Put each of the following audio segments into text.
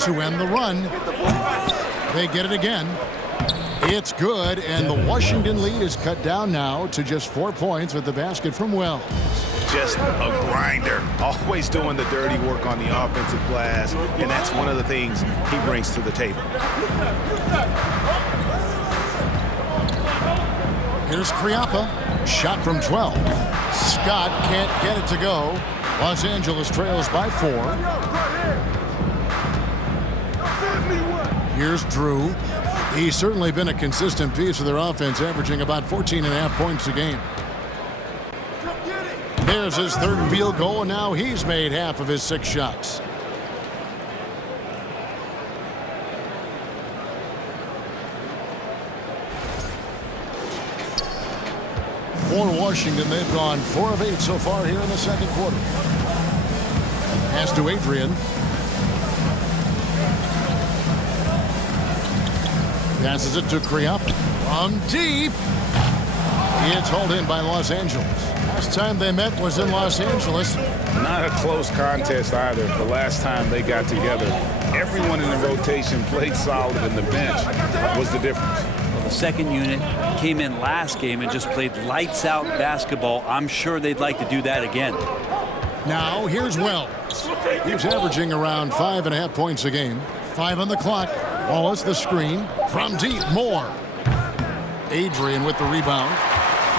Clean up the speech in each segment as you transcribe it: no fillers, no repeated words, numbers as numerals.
To end the run. They get it again. It's good, and the Washington lead is cut down now to just 4 points with the basket from Wells. Just a grinder, always doing the dirty work on the offensive glass, and that's one of the things he brings to the table. Here's Kriapa, shot from 12. Scott can't get it to go. Los Angeles trails by 4. Here's Drew. He's certainly been a consistent piece of their offense, averaging about 14.5 points a game. There's his third field goal, and now he's made half of his 6 shots. For Washington, they've gone 4 of 8 so far here in the second quarter. Pass to Adrian. Passes it to Kriapa. From deep. It's hauled in by Los Angeles. Last time they met was in Los Angeles. Not a close contest either. The last time they got together, everyone in the rotation played solid, and the bench was the difference. Well, the second unit came in last game and just played lights out basketball. I'm sure they'd like to do that again. Now here's Wells. He's averaging around 5.5 points a game. 5 on the clock. Wallace the screen. From deep, Moore. Adrian with the rebound.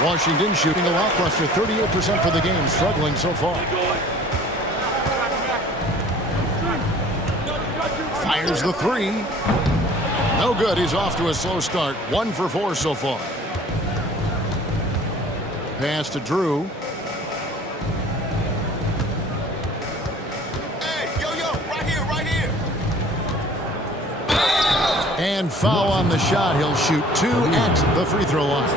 Washington shooting a lackluster 38% for the game, struggling so far. Fires the 3. No good. He's off to a slow start. 1 for 4 so far. Pass to Drew. And foul on the shot. He'll shoot 2 at the free throw line.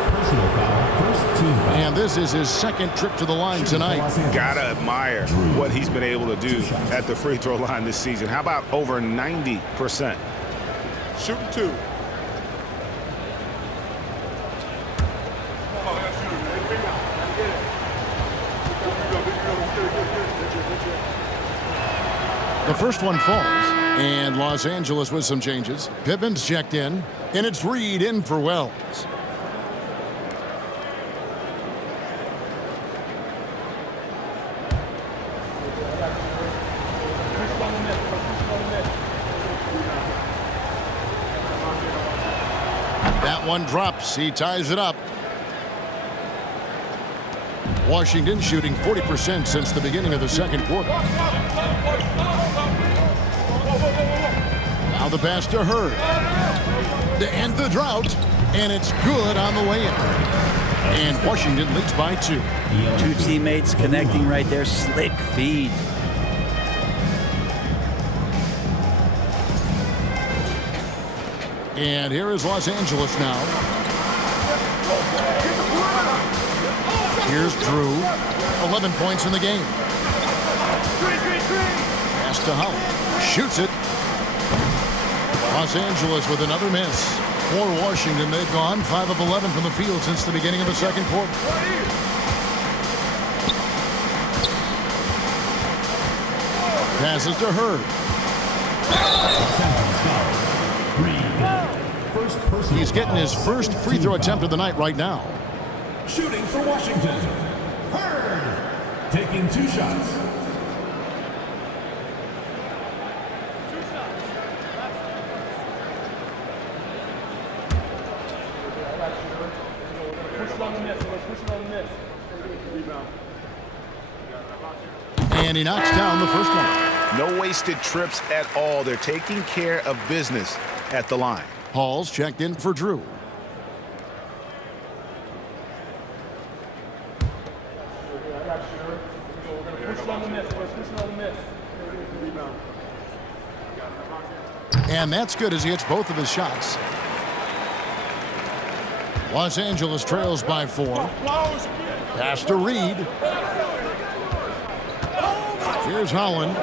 And this is his second trip to the line tonight. Gotta admire what he's been able to do at the free throw line this season. How about over 90%? Shooting 2. The first one falls. And Los Angeles with some changes. Pippin's checked in, and it's Reed in for Wells. That one drops. He ties it up. Washington shooting 40% since the beginning of the second quarter. Now the pass to Hurd to end the drought, and it's good on the way in. And Washington leads by 2. 2 teammates connecting right there. Slick feed. And here is Los Angeles now. Here's Drew. 11 points in the game. Pass to Howard. Shoots it. Los Angeles with another miss. For Washington, they've gone 5 of 11 from the field since the beginning of the second quarter. Passes to Hurd. He's getting his first free throw attempt of the night right now. Shooting for Washington. Hurd taking 2 shots. And he knocks down the first one. No wasted trips at all. They're taking care of business at the line. Hall's checked in for Drew. And that's good as he hits both of his shots. Los Angeles trails by 4. Pass to Reed. Here's Holland.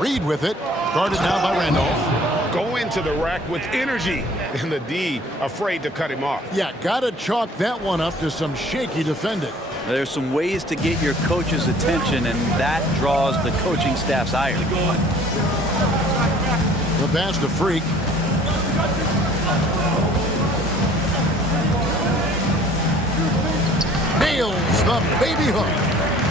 Reed with it. Guarded now by Randolph. Go into the rack with energy. And the D afraid to cut him off. Yeah, got to chalk that one up to some shaky defending. There's some ways to get your coach's attention, and that draws the coaching staff's ire. The pass to Freak. Nails the baby hook.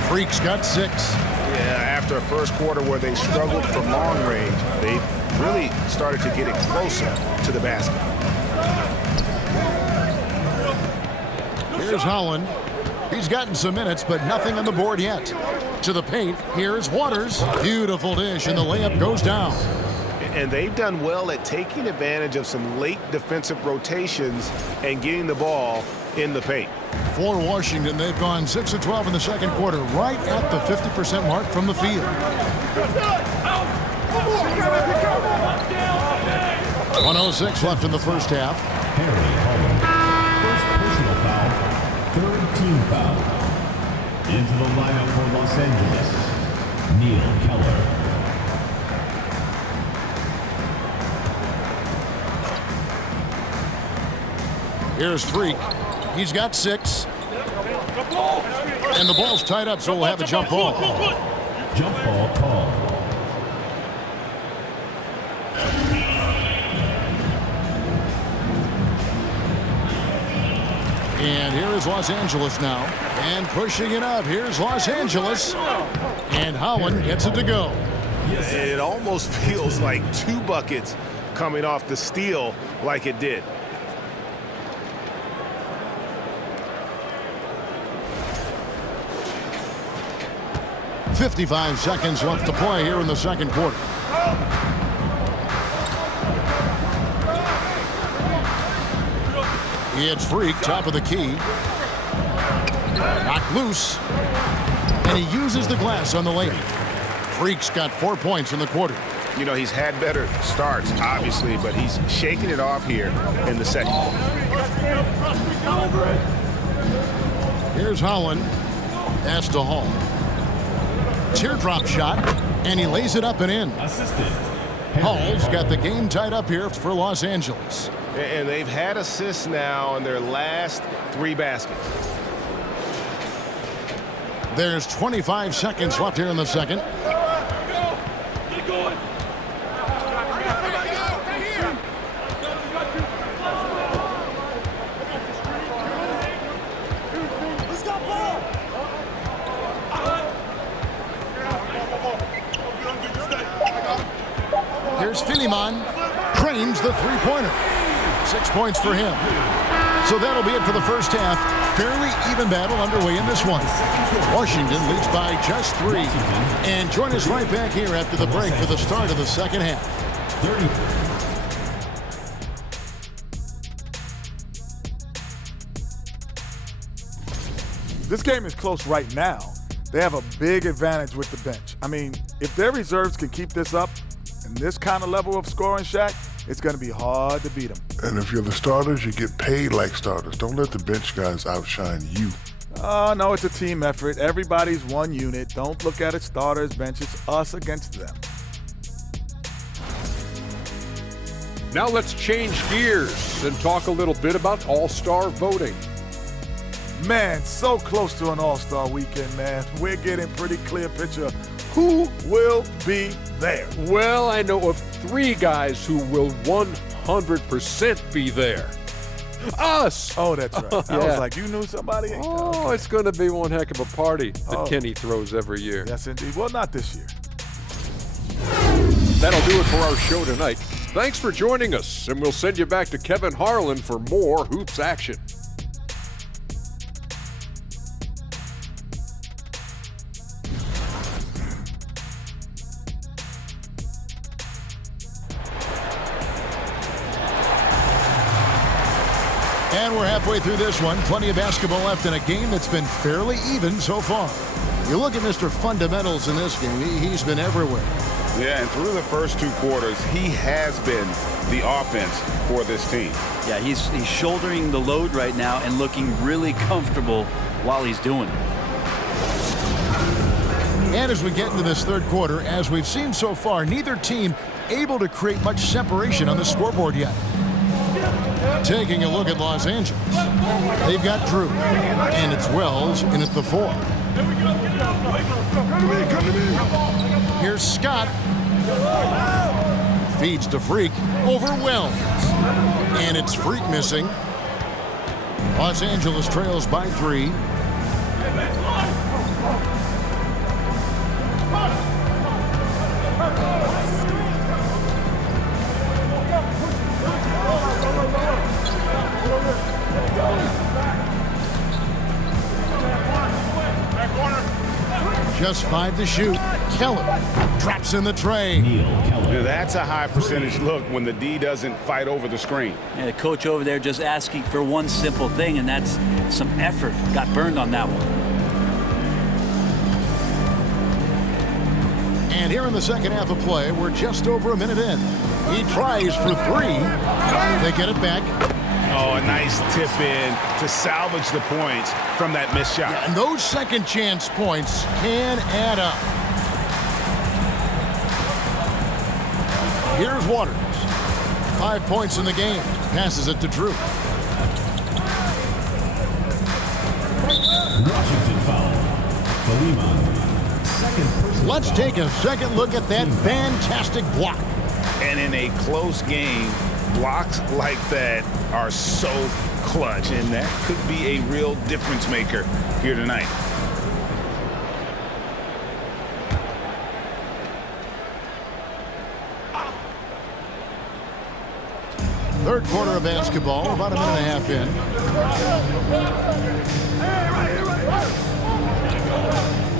Freak's got 6. Yeah, after a first quarter where they struggled from long range, they really started to get it closer to the basket. Here's Holland. He's gotten some minutes, but nothing on the board yet. To the paint, here's Waters. Beautiful dish, and the layup goes down. And they've done well at taking advantage of some late defensive rotations and getting the ball in the paint. For Washington, they've gone 6 of 12 in the second quarter, right at the 50% mark from the field. 1:06 left in the first half. Harry Holland. First personal foul. Third team foul. Into the lineup for Los Angeles, Neil Keller. Here's Freak. He's got 6. And the ball's tied up, so we'll have a jump ball. Jump ball call. And here is Los Angeles now. And pushing it up. Here's Los Angeles. And Holland gets it to go. It almost feels like 2 buckets coming off the steal like it did. .55 seconds left to play here in the second quarter. It's Freak, top of the key. Knocked loose. And he uses the glass on the layup. Freak's got 4 points in the quarter. You know, he's had better starts, obviously, but he's shaking it off here in the second. Here's Holland. Pass to Hall. Teardrop shot, and he lays it up and in. Assistant. Hall's got the game tied up here for Los Angeles. And they've had assists now in their last 3 baskets. There's 25 seconds left here in the second. Here's Philemon. Cranes the three-pointer. 6 points for him. So that'll be it for the first half. Fairly even battle underway in this one. Washington leads by just 3. And join us right back here after the break for the start of the second half. 30. This game is close right now. They have a big advantage with the bench. I mean, if their reserves can keep this up and this kind of level of scoring, Shaq, it's going to be hard to beat them. And if you're the starters, you get paid like starters. Don't let the bench guys outshine you. Oh, no, it's a team effort. Everybody's one unit. Don't look at it starters, bench. It's us against them. Now let's change gears and talk a little bit about All-Star voting. Man, so close to an All-Star weekend, man. We're getting pretty clear picture who will be there. Well, I know of 3 guys who will 100% be there. Us! Oh, that's right. Yeah. I was like, you knew somebody? Oh, Okay. it's going to be one heck of a party that Kenny throws every year. Yes, indeed. Well, not this year. That'll do it for our show tonight. Thanks for joining us, and we'll send you back to Kevin Harlan for more Hoops action. And we're halfway through this one. Plenty of basketball left in a game that's been fairly even so far. You look at Mr. Fundamentals in this game. He's been everywhere. Yeah, and through the first 2 quarters, he has been the offense for this team. Yeah, he's shouldering the load right now and looking really comfortable while he's doing it. And as we get into this third quarter, as we've seen so far, neither team able to create much separation on the scoreboard yet. Taking a look at Los Angeles. They've got Drew, and it's Wells in at the 4. Here's Scott. Feeds to Freak over Wells. And it's Freak missing. Los Angeles trails by 3. Just 5 to shoot. Keller drops in the tray. Neil Keller. That's a high percentage look when the D doesn't fight over the screen. Yeah, the coach over there just asking for one simple thing, and that's some effort. Got burned on that one. And here in the second half of play, we're just over a minute in. He tries for 3. They get it back. Oh, a nice tip in to salvage the points from that missed shot. And those second chance points can add up. Here's Waters. 5 points in the game. Passes it to Drew. Washington foul. Philemon. Second personal Let's foul. take a second look at that fantastic block. And in a close game, blocks like that are so clutch, and that could be a real difference maker here tonight. Third quarter of basketball, about a minute and a half in.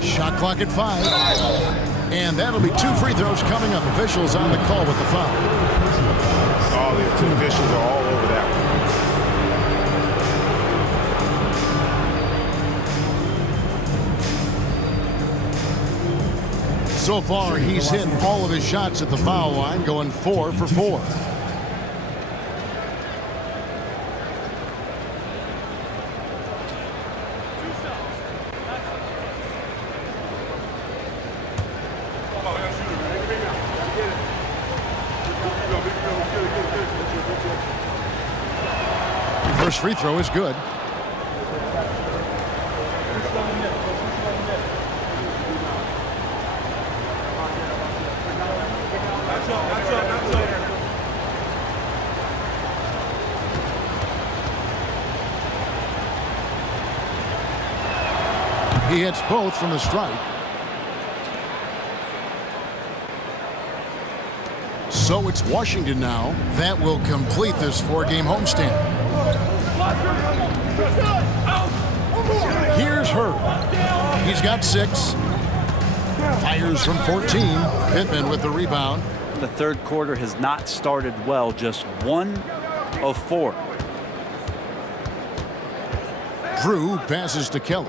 Shot clock at 5. And that'll be 2 free throws coming up. Officials on the call with the foul. All the officials are all over that one. So far, he's hit all of his shots at the foul line, going 4 for 4. First free throw is good. He hits both from the stripe. So it's Washington now. That will complete this 4-game homestand. Here's Herb. He's got 6. Fires from 14. Pittman with the rebound. The third quarter has not started well, just 1 of 4. Drew passes to Keller.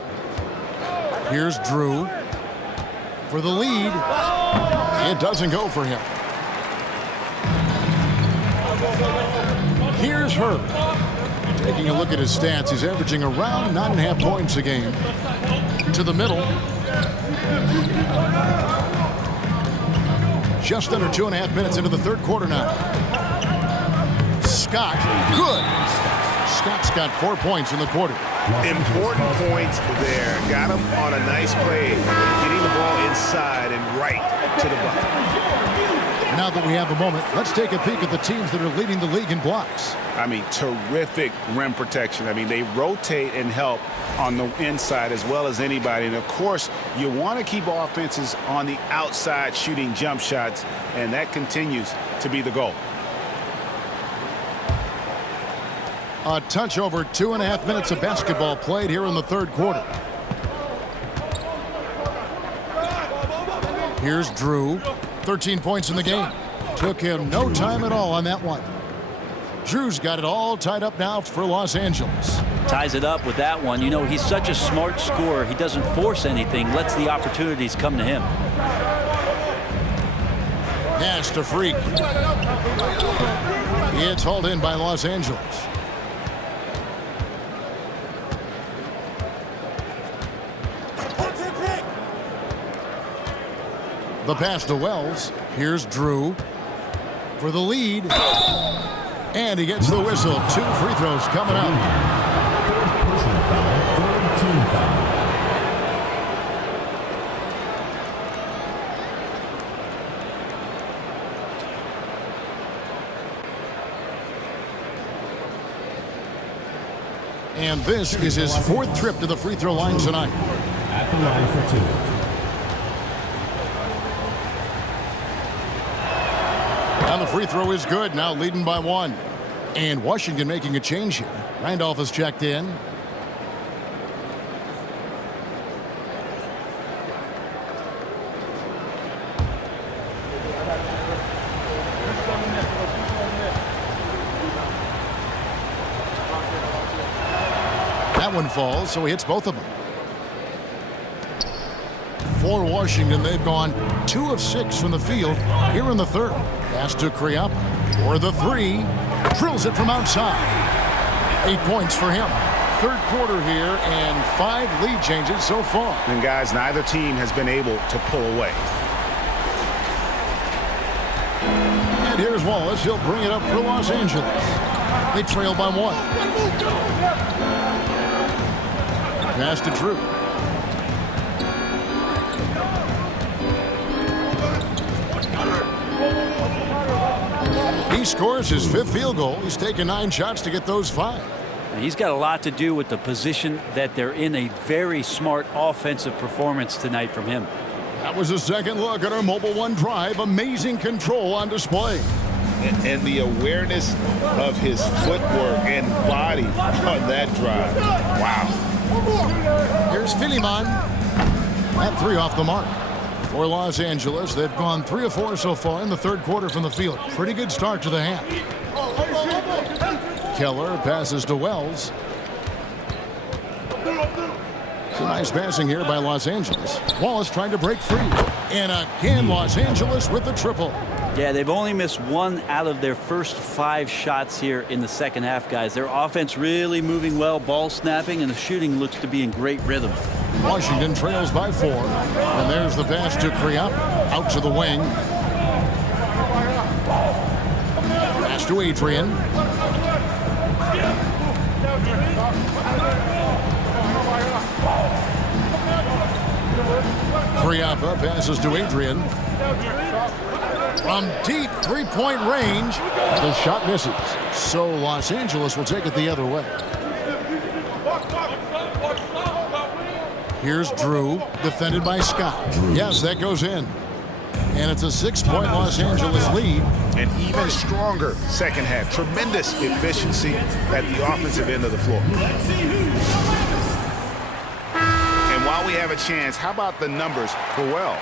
Here's Drew for the lead. It doesn't go for him. Here's Herb. Taking a look at his stats, he's averaging around 9.5 points a game. To the middle. Just under 2.5 minutes into the third quarter now. Scott, good. Scott's got 4 points in the quarter. Important points there. Got him on a nice play, getting the ball inside and right to the bucket. Now that we have a moment, let's take a peek at the teams that are leading the league in blocks. I mean, terrific rim protection. I mean, they rotate and help on the inside as well as anybody. And, of course, you want to keep offenses on the outside shooting jump shots, and that continues to be the goal. A touch over 2.5 minutes of basketball played here in the third quarter. Here's Drew. 13 points in the game. Took him no time at all on that one. Drew's got it all tied up now for Los Angeles. Ties it up with that one. You know, he's such a smart scorer. He doesn't force anything, lets the opportunities come to him. Pass to Freak. It's hauled in by Los Angeles. The pass to Wells. Here's Drew for the lead. And he gets the whistle. 2 free throws coming up. Fourth personal foul, third team foul. And this is his 4th trip to the free throw line tonight. At the line for 2. And the free throw is good, now leading by 1. And Washington making a change here. Randolph has checked in. That one falls, so he hits both of them. For Washington, they've gone 2 of 6 from the field here in the 3rd. Pass to Kriapa for the 3. Drills it from outside. 8 points for him. 3rd quarter here and 5 lead changes so far. And guys, neither team has been able to pull away. And here's Wallace. He'll bring it up for Los Angeles. They trail by 1. Pass to Drew. He scores his 5th field goal. He's taken 9 shots to get those 5. He's got a lot to do with the position that they're in. A very smart offensive performance tonight from him. That was a second look at our Mobile One drive. Amazing control on display. And the awareness of his footwork and body on that drive. Wow. Here's Philemon. That 3 off the mark. For Los Angeles, they've gone 3 of 4 so far in the 3rd quarter from the field. Pretty good start to the half. Keller passes to Wells. Some nice passing here by Los Angeles. Wallace trying to break free. And again, Los Angeles with the triple. Yeah, they've only missed 1 out of their first 5 shots here in the second half, guys. Their offense really moving well, ball snapping, and the shooting looks to be in great rhythm. Washington trails by 4. And there's the pass to Kriapa. Out to the wing. Pass to Adrian. Kriapa passes to Adrian. From deep 3-point range, the shot misses. So Los Angeles will take it the other way. Here's Drew, defended by Scott. Yes, that goes in. And it's a 6-point Los Angeles lead. An even stronger second half. Tremendous efficiency at the offensive end of the floor. And while we have a chance, how about the numbers for Wells?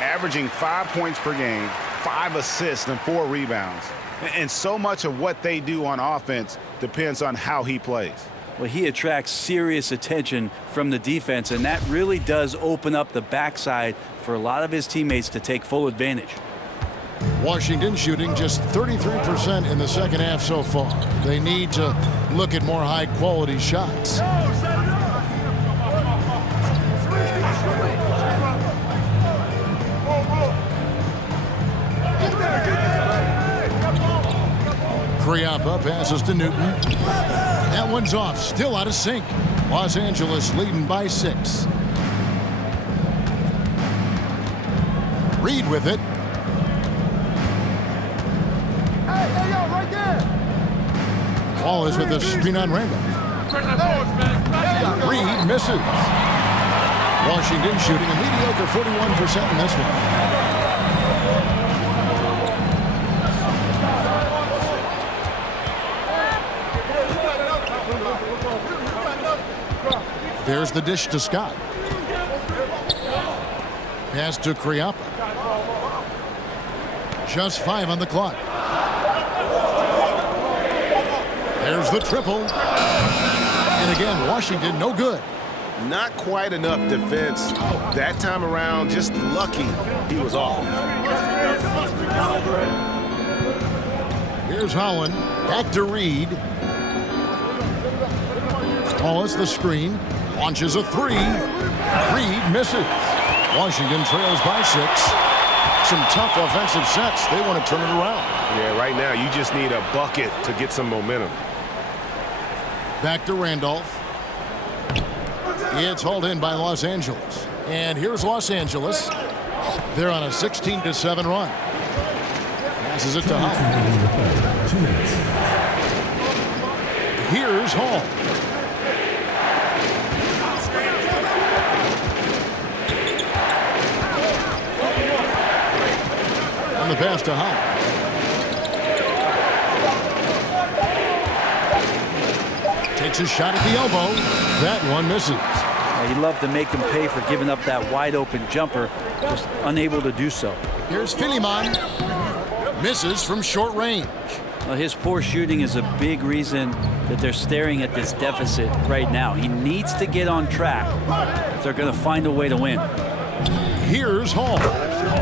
Averaging 5 points per game, 5 assists, and 4 rebounds. And so much of what they do on offense depends on how he plays. Well, he attracts serious attention from the defense, and that really does open up the backside for a lot of his teammates to take full advantage. Washington shooting just 33% in the second half so far. They need to look at more high-quality shots. Kriapa passes to Newton. That one's off, still out of sync. Los Angeles leading by 6. Reed with it. Hey, yo, right there. Wallace with the screen on Randolph. Reed misses. Washington shooting a mediocre 41% in this one. There's the dish to Scott. Pass to Kriapa. Just 5 on the clock. There's the triple. And again, Washington no good. Not quite enough defense that time around. Just lucky he was off. Here's Holland. Back to Reed. Wallace the screen. Launches a 3. Reed misses. Washington trails by 6. Some tough offensive sets. They want to turn it around. Yeah, right now you just need a bucket to get some momentum. Back to Randolph. It's hauled in by Los Angeles. And here's Los Angeles. They're on a 16-7 run. Passes it to Hall. 2 minutes. Here's Hall. And the pass to Hall. Takes a shot at the elbow. That one misses. He'd love to make him pay for giving up that wide open jumper, just unable to do so. Here's Philemon. Misses from short range. Well, his poor shooting is a big reason that they're staring at this deficit right now. He needs to get on track if they're going to find a way to win. Here's Hall.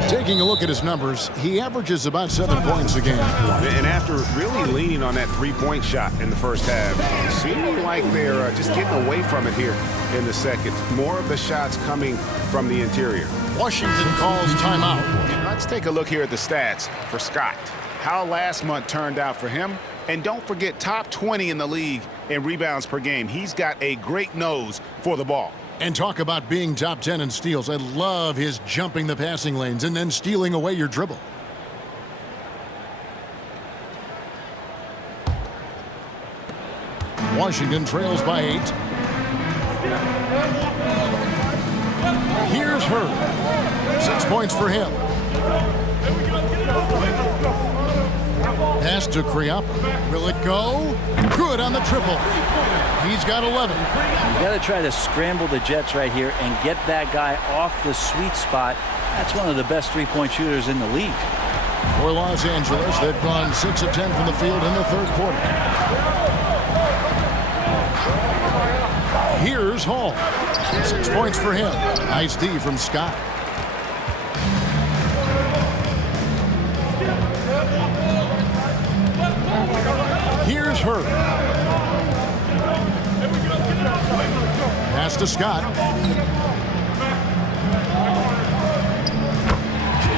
Taking a look at his numbers, he averages about 7 points a game. And after really leaning on that three-point shot in the first half, seeming like they're just getting away from it here in the second. More of the shots coming from the interior. Washington calls timeout. Let's take a look here at the stats for Scott. How last month turned out for him. And don't forget, top 20 in the league in rebounds per game. He's got a great nose for the ball. And talk about being top 10 in steals. I love his jumping the passing lanes and then stealing away your dribble. Washington trails by 8. Here's Hurd. 6 points for him. Pass to Kriapa. Will it go? Good on the triple. He's got 11. You got to try to scramble the Jets right here and get that guy off the sweet spot. That's one of the best three-point shooters in the league. For Los Angeles, they've gone 6 of 10 from the field in the third quarter. Here's Hall. 6 points for him. Nice D from Scott. Here's Hurd. Pass to Scott.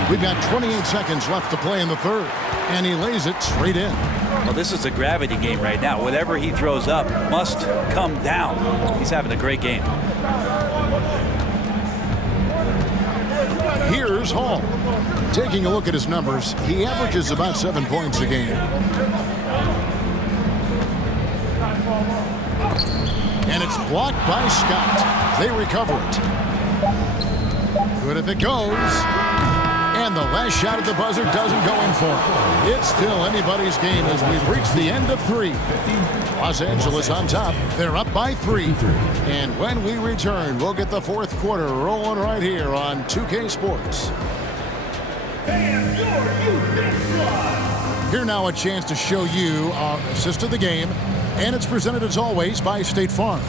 We've got 28 seconds left to play in the third, and he lays it straight in. Well, this is a gravity game right now. Whatever he throws up must come down. He's having a great game. Here's Hall. Taking a look at his numbers, he averages about 7 points a game. And it's blocked by Scott. They recover it. Good if it goes. And the last shot at the buzzer doesn't go in for him. It's still anybody's game as we've reached the end of 3. Los Angeles on top. They're up by 3. And when we return, we'll get the fourth quarter rolling right here on 2K Sports. Here now a chance to show you our assist of the game. And it's presented as always by State Farm.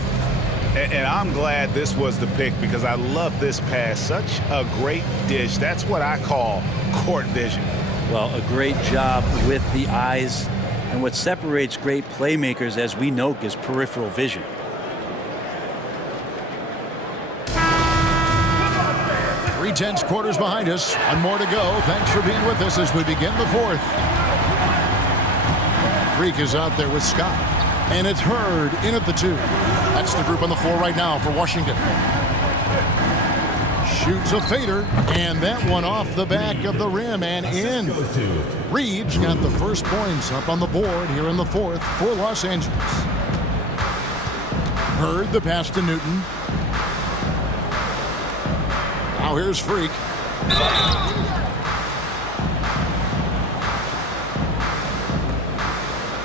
And I'm glad this was the pick because I love this pass. Such a great dish. That's what I call court vision. Well, a great job with the eyes. And what separates great playmakers, as we know, is peripheral vision. Tense quarters behind us. One more to go. Thanks for being with us as we begin the fourth. Creek is out there with Scott. And it's Hurd in at the 2. That's the group on the floor right now for Washington. Shoots a fader, and that one off the back of the rim and in. Reeves got the first points up on the board here in the fourth for Los Angeles. Hurd the pass to Newton. Now here's Freak.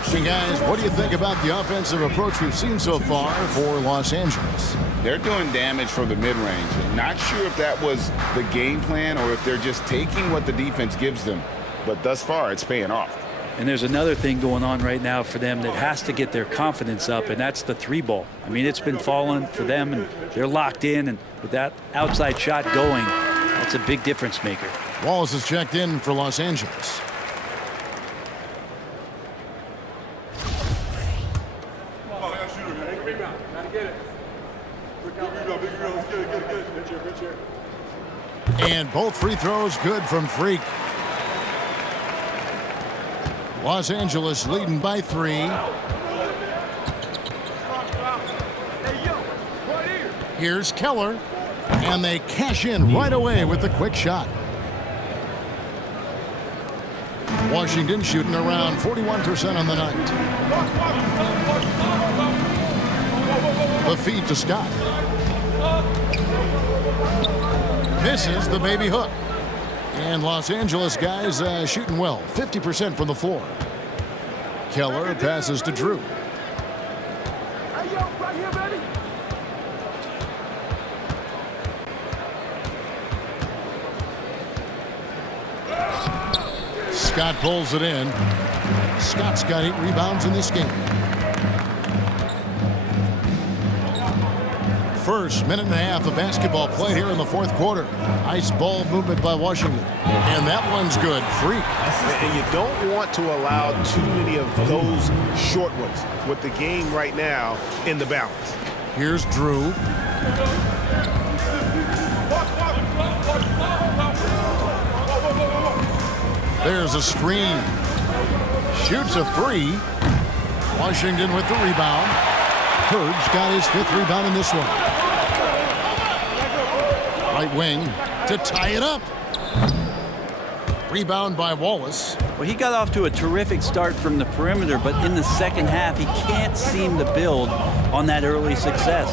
So guys, what do you think about the offensive approach we've seen so far for Los Angeles? They're doing damage from the mid-range. Not sure if that was the game plan or if they're just taking what the defense gives them. But thus far, it's paying off. And there's another thing going on right now for them that has to get their confidence up, and that's the 3-ball. I mean, it's been falling for them, and they're locked in, and with that outside shot going, that's a big difference maker. Wallace is checked in for Los Angeles. And both free throws good from Freak. Los Angeles leading by 3. Here's Keller, and they cash in right away with the quick shot. Washington shooting around 41% on the night. The feed to Scott. Misses the baby hook. And Los Angeles guys shooting well, 50% from the floor. Keller passes to Drew. Hey, yo, right here, baby. Scott pulls it in. Scott's got 8 rebounds in this game. First minute and a half of basketball play here in the fourth quarter. Nice ball movement by Washington. And that one's good. Freak. And you don't want to allow too many of those short ones with the game right now in the balance. Here's Drew. There's a screen. Shoots a 3. Washington with the rebound. Hurd's got his 5th rebound in this one. Right wing to tie it up. Rebound by Wallace. Well, he got off to a terrific start from the perimeter, but in the second half, he can't seem to build on that early success.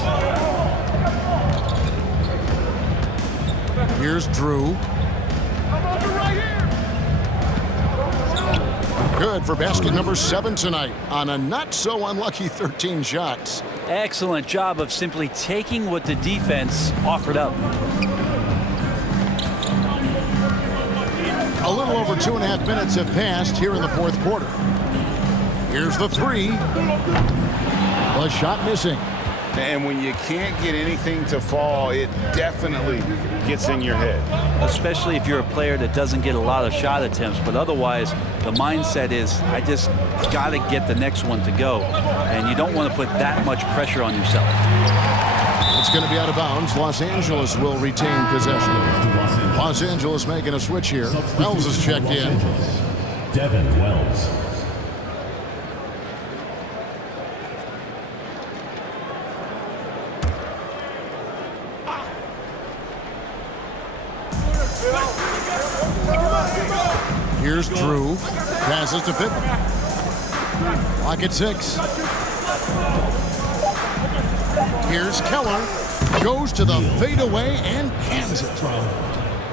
Here's Drew. Good for basket number 7 tonight on a not so unlucky 13 shots. Excellent job of simply taking what the defense offered up. A little over 2.5 minutes have passed here in the fourth quarter. Here's the 3. The shot missing. And when you can't get anything to fall, it definitely gets in your head. Especially if you're a player that doesn't get a lot of shot attempts, but otherwise the mindset is, I just got to get the next one to go. And you don't want to put that much pressure on yourself. It's going to be out of bounds. Los Angeles will retain possession. Los Angeles making a switch here. Wells is checked in. Devin Wells. Here's Drew. Passes to Pippen. Clock at 6. Here's Keller. Goes to the fadeaway and cans it.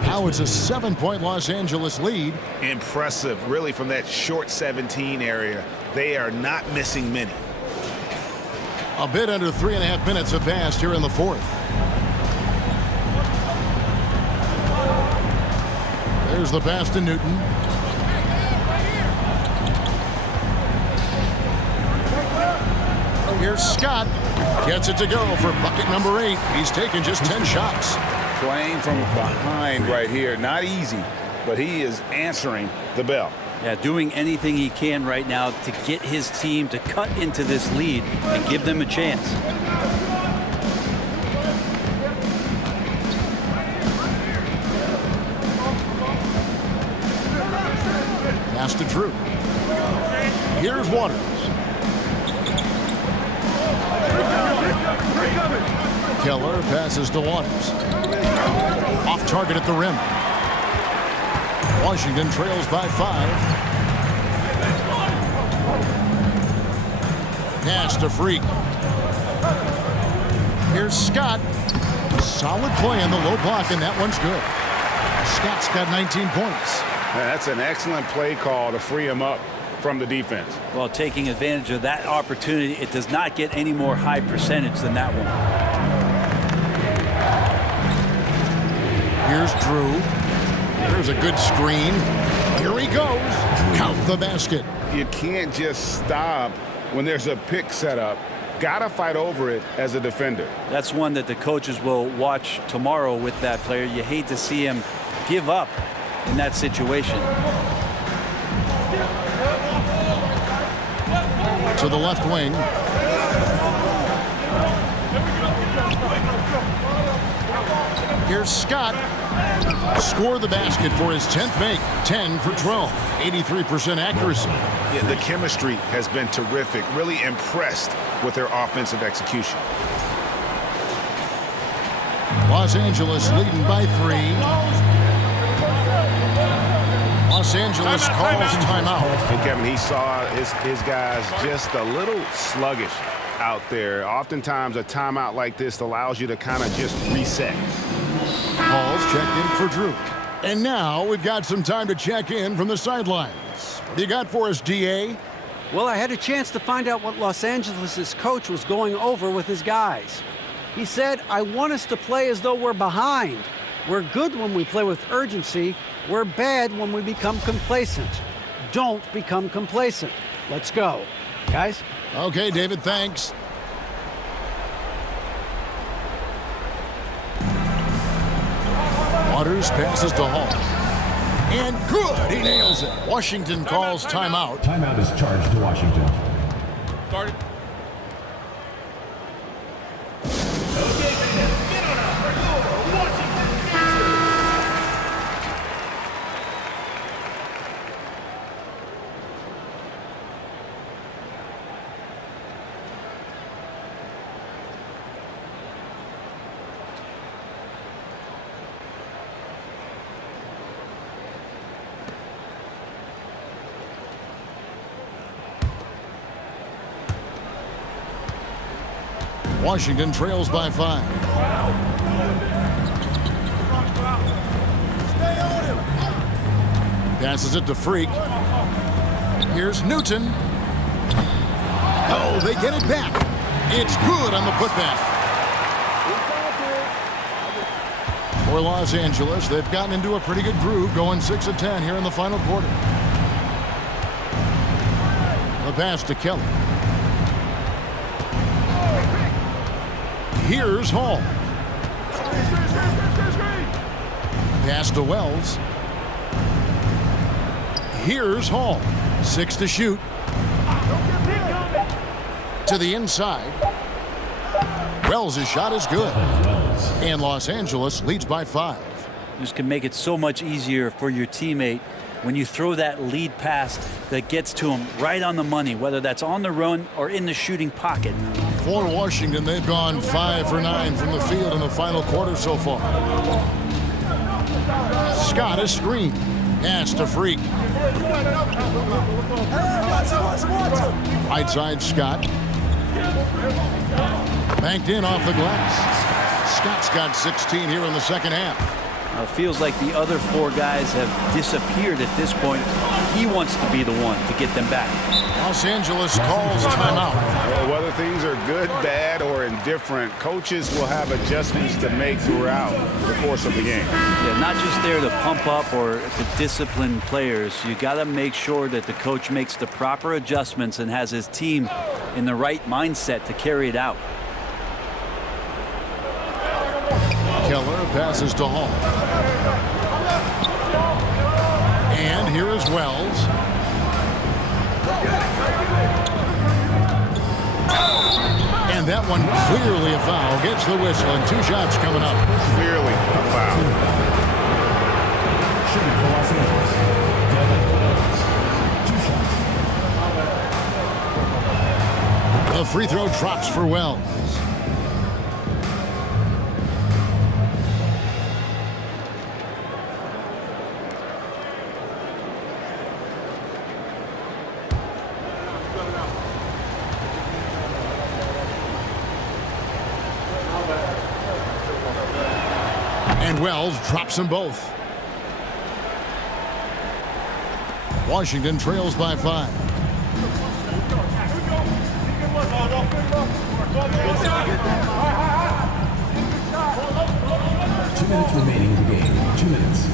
Now it's a 7-point Los Angeles lead. Impressive, really, from that short 17 area. They are not missing many. A bit under 3.5 minutes have passed here in the fourth. There's the pass to Newton. Here's Scott. Gets it to go for bucket number 8. He's taken just 10 shots. Playing from behind right here. Not easy, but he is answering the bell. Yeah, doing anything he can right now to get his team to cut into this lead and give them a chance. Pass to Drew. Here's Waters. Keller passes to Waters. Off target at the rim. Washington trails by 5. Pass to Freak. Here's Scott. Solid play in the low block, and that one's good. Scott's got 19 points. That's an excellent play call to free him up from the defense. Well, taking advantage of that opportunity, it does not get any more high percentage than that one. Here's Drew. There's a good screen. Here he goes. Count the basket. You can't just stop when there's a pick set up. Gotta fight over it as a defender. That's one that the coaches will watch tomorrow with that player. You hate to see him give up in that situation. To the left wing. Here's Scott. Score the basket for his 10th make. 10 for 12. 83% accuracy. Yeah, the chemistry has been terrific. Really impressed with their offensive execution. Los Angeles leading by 3. Los Angeles calls timeout. And Kevin, he saw his guys just a little sluggish out there. Oftentimes a timeout like this allows you to kind of just reset. Hall's checked in for Drew. And now we've got some time to check in from the sidelines. What do you got for us, DA? Well, I had a chance to find out what Los Angeles' coach was going over with his guys. He said, I want us to play as though we're behind. We're good when we play with urgency. We're bad when we become complacent. Don't become complacent. Let's go. Guys? Okay, David, thanks. Waters passes to Hall. And good! He nails it. Washington calls timeout. Timeout is charged to Washington. Started. Washington trails by 5. Passes it to Freak. Here's Newton. Oh, they get it back. It's good on the putback. For Los Angeles, they've gotten into a pretty good groove, going 6 of 10 here in the final quarter. The pass to Kelly. Here's Hall. Pass to Wells. Here's Hall. 6 to shoot. To the inside. Wells' shot is good. And Los Angeles leads by 5. This can make it so much easier for your teammate when you throw that lead pass that gets to him right on the money, whether that's on the run or in the shooting pocket. For Washington, they've gone 5 for 9 from the field in the final quarter so far. Scott is screened. Pass to Freak. Right side Scott. Banked in off the glass. Scott's got 16 here in the second half. It feels like the other 4 guys have disappeared at this point. He wants to be the one to get them back. Los Angeles calls timeout. Well, whether things are good, bad, or indifferent, coaches will have adjustments to make throughout the course of the game. Yeah, not just there to pump up or to discipline players. You got to make sure that the coach makes the proper adjustments and has his team in the right mindset to carry it out. Keller passes to Hall. And here is Wells. And that one clearly a foul. Gets the whistle and 2 shots coming up. Clearly a foul. Shooting for Los Angeles. Devin Wells. 2 shots. The free throw drops for Wells. And Wells drops them both. Washington trails by 5. 2 minutes remaining in the game. 2 minutes.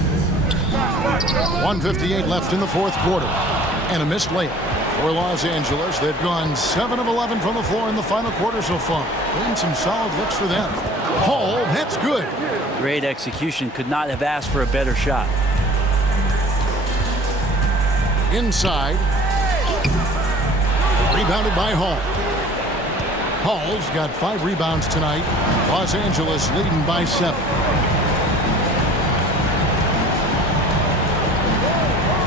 1:58 left in the fourth quarter. And a missed layup for Los Angeles. They've gone 7 of 11 from the floor in the final quarter so far. And some solid looks for them. Hall, that's good. Great execution. Could not have asked for a better shot. Inside. Rebounded by Hall. Hall's got 5 rebounds tonight. Los Angeles leading by 7.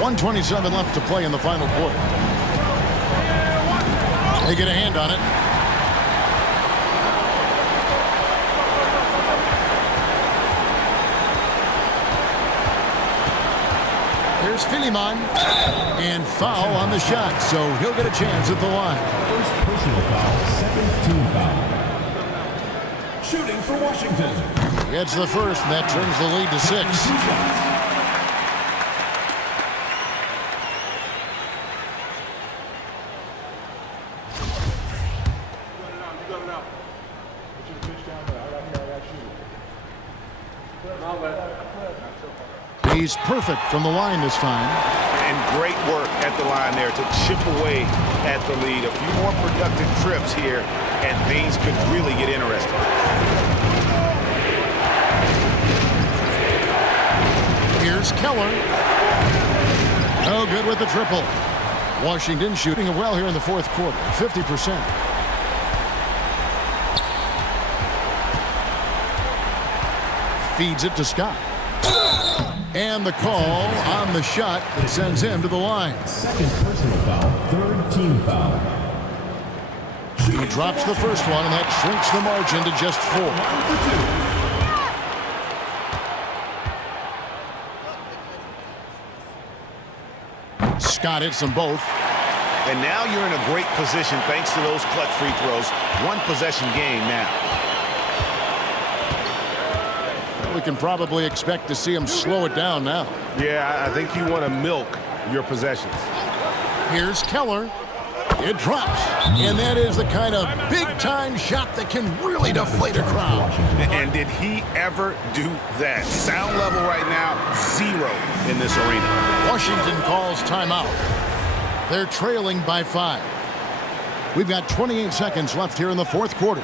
1:27 left to play in the final quarter. They get a hand on it. Here's Philemon, and foul on the shot, so he'll get a chance at the line. First personal foul, second team foul. Shooting for Washington. Gets the first, and that turns the lead to 6. He's perfect from the line this time. And great work at the line there to chip away at the lead. A few more productive trips here, and things could really get interesting. Here's Keller. No good with the triple. Washington shooting it well here in the fourth quarter, 50%. Feeds it to Scott. And the call on the shot that sends him to the line. Second personal foul, third team foul. He drops the first one, and that shrinks the margin to just 4. Scott hits them both. And now you're in a great position thanks to those clutch free throws. One possession game now. We can probably expect to see him slow it down now. Yeah, I think you want to milk your possessions. Here's Keller. It drops. And that is the kind of big-time shot that can really deflate a crowd. And did he ever do that? Sound level right now, 0 in this arena. Washington calls timeout. They're trailing by 5. We've got 28 seconds left here in the fourth quarter.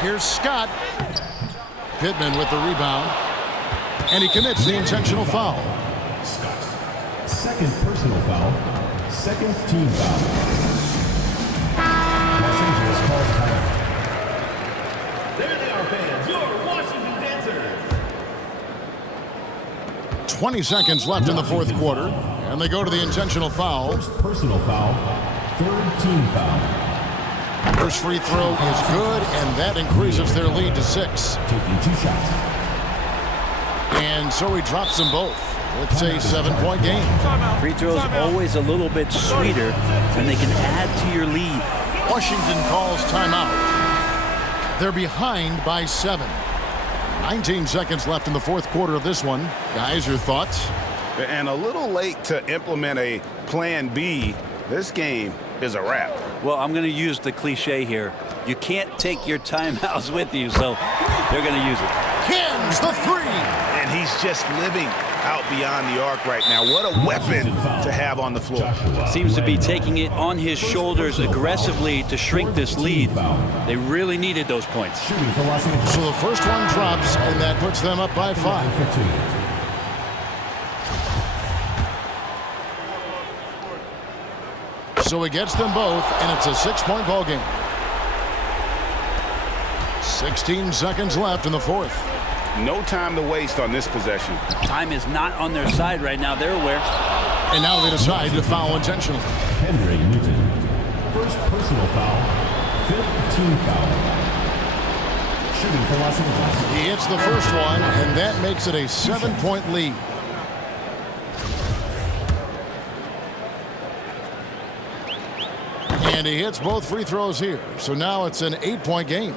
Here's Scott. Pittman with the rebound. And he commits the intentional foul. Scott. Second personal foul, second team foul. Los Angeles calls timeout. There they are, fans, your Washington Dancers. 20 seconds left in the fourth quarter. And they go to the intentional foul. First personal foul, third team foul. First free throw is good, and that increases their lead to 6. Taking 2 shots. And so he drops them both. It's a 7-point game. Free throws always a little bit sweeter, and they can add to your lead. Washington calls timeout. They're behind by 7. 19 seconds left in the fourth quarter of this one. Guys, your thoughts? And a little late to implement a plan B. This game is a wrap. Well, I'm going to use the cliche here. You can't take your timeouts with you, so they're going to use it. Cans the 3. And he's just living out beyond the arc right now. What a weapon to have on the floor. Seems to be taking it on his shoulders aggressively to shrink this lead. They really needed those points. So the first one drops, and that puts them up by 5. So he gets them both, and it's a 6-point ball game. 16 seconds left in the fourth. No time to waste on this possession. Time is not on their side right now. They're aware. And now they decide to foul intentionally. Henry Newton. First personal foul, fifth team foul. Shooting for Los Angeles. He hits the first one, and that makes it a 7-point lead. And he hits both free throws here. So now it's an 8-point game.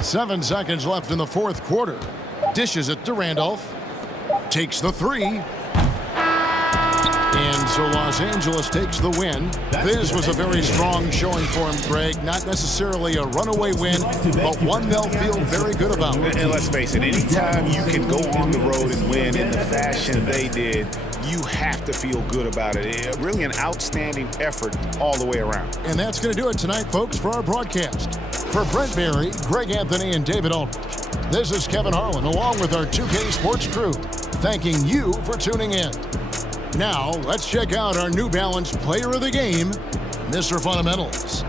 7 seconds left in the fourth quarter. Dishes it to Randolph. Takes the 3. And so Los Angeles takes the win. This was a very strong showing for him, Greg. Not necessarily a runaway win, but one they'll feel very good about. And let's face it, anytime you can go on the road and win in the fashion they did, you have to feel good about it. Really an outstanding effort all the way around. And that's going to do it tonight, folks, for our broadcast. For Brent Barry, Greg Anthony, and David Aldridge, this is Kevin Harlan, along with our 2K Sports crew, thanking you for tuning in. Now, let's check out our New Balance Player of the Game, Mr. Fundamentals.